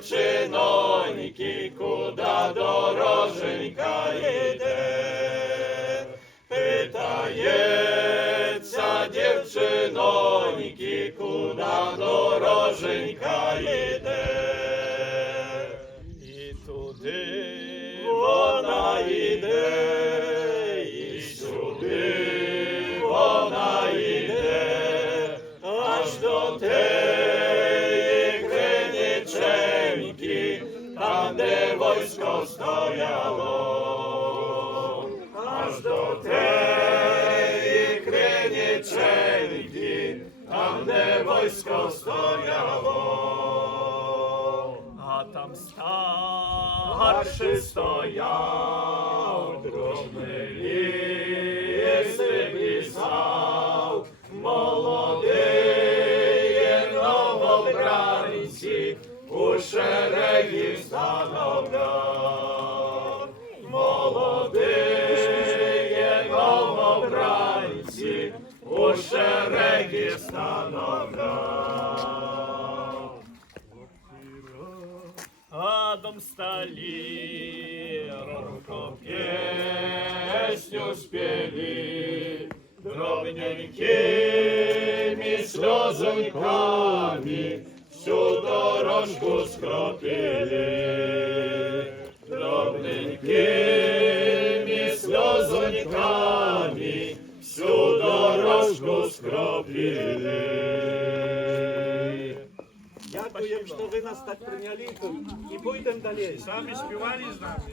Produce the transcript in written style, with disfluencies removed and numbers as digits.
дівчиноніки, куда дороженька йде? Питається дівчиноніки, куда дороженька йде? І туди вона йде, і сюди вона йде, аж до теї Криниченьки, там, де войсько стояло, аж до теї Криниченьки, там, де войсько стояло, а там старший стояв, дробний листи писав, молодиє новобранці у шереги становляв. Молодиє новобранці у шереги становляв. Адом стали, ромко песню спели, дробненькими слезоньками всю дорожку скропили. Дробненькими слезоньками всю дорожку скропили. Дякуємо, що ви нас так прийняли і пойдемо далі. Самі співали з нами.